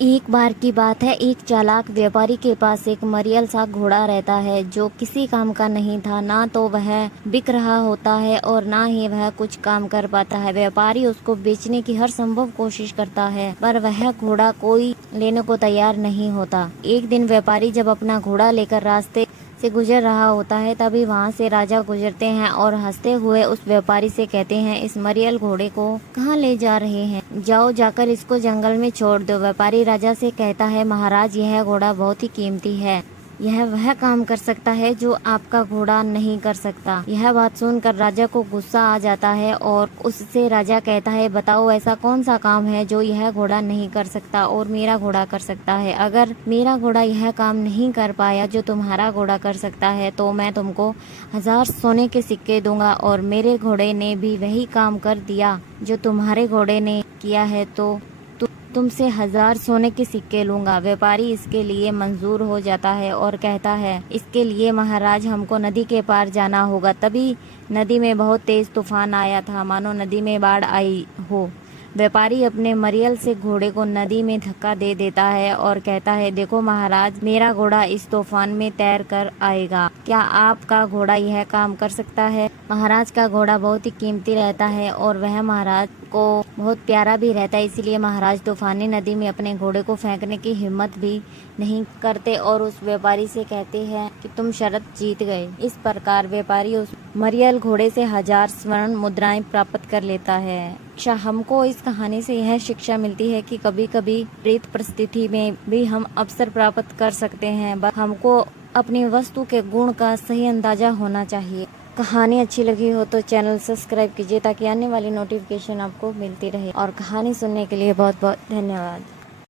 एक बार की बात है, एक चालाक व्यापारी के पास एक मरियल सा घोड़ा रहता है जो किसी काम का नहीं था। ना तो वह बिक रहा होता है और ना ही वह कुछ काम कर पाता है। व्यापारी उसको बेचने की हर संभव कोशिश करता है, पर वह घोड़ा कोई लेने को तैयार नहीं होता। एक दिन व्यापारी जब अपना घोड़ा लेकर रास्ते से गुजर रहा होता है, तभी वहाँ से राजा गुजरते हैं और हंसते हुए उस व्यापारी से कहते हैं, इस मरियल घोड़े को कहाँ ले जा रहे हैं? जाओ, जाकर इसको जंगल में छोड़ दो। व्यापारी राजा से कहता है, महाराज, यह घोड़ा बहुत ही कीमती है। यह वह काम कर सकता है जो आपका घोड़ा नहीं कर सकता। यह बात सुनकर राजा को गुस्सा आ जाता है और उससे राजा कहता है, बताओ ऐसा कौन सा काम है जो यह घोड़ा नहीं कर सकता और मेरा घोड़ा कर सकता है। अगर मेरा घोड़ा यह काम नहीं कर पाया जो तुम्हारा घोड़ा कर सकता है, तो मैं तुमको 1000 सोने के सिक्के दूंगा। और मेरे घोड़े ने भी वही काम कर दिया जो तुम्हारे घोड़े ने किया है, तो तुमसे 1000 सोने के सिक्के लूंगा। व्यापारी इसके लिए मंजूर हो जाता है और कहता है, इसके लिए महाराज हमको नदी के पार जाना होगा। तभी नदी में बहुत तेज तूफान आया था, मानो नदी में बाढ़ आई हो। व्यापारी अपने मरियल से घोड़े को नदी में धक्का दे देता है और कहता है, देखो महाराज, मेरा घोड़ा इस तूफान में तैर कर आएगा। क्या आपका घोड़ा यह काम कर सकता है? महाराज का घोड़ा बहुत ही कीमती रहता है और वह महाराज को बहुत प्यारा भी रहता है, इसीलिए महाराज तूफानी नदी में अपने घोड़े को फेंकने की हिम्मत भी नहीं करते और उस व्यापारी से कहते हैं कि तुम शर्त जीत गए। इस प्रकार व्यापारी उस मरियल घोड़े से 1000 स्वर्ण मुद्राएं प्राप्त कर लेता है। हमको इस कहानी से यह शिक्षा मिलती है कि कभी कभी विपरीत परिस्थिति में भी हम अवसर प्राप्त कर सकते हैं, बस हमको अपनी वस्तु के गुण का सही अंदाजा होना चाहिए। कहानी अच्छी लगी हो तो चैनल सब्सक्राइब कीजिए ताकि आने वाली नोटिफिकेशन आपको मिलती रहे। और कहानी सुनने के लिए बहुत बहुत धन्यवाद।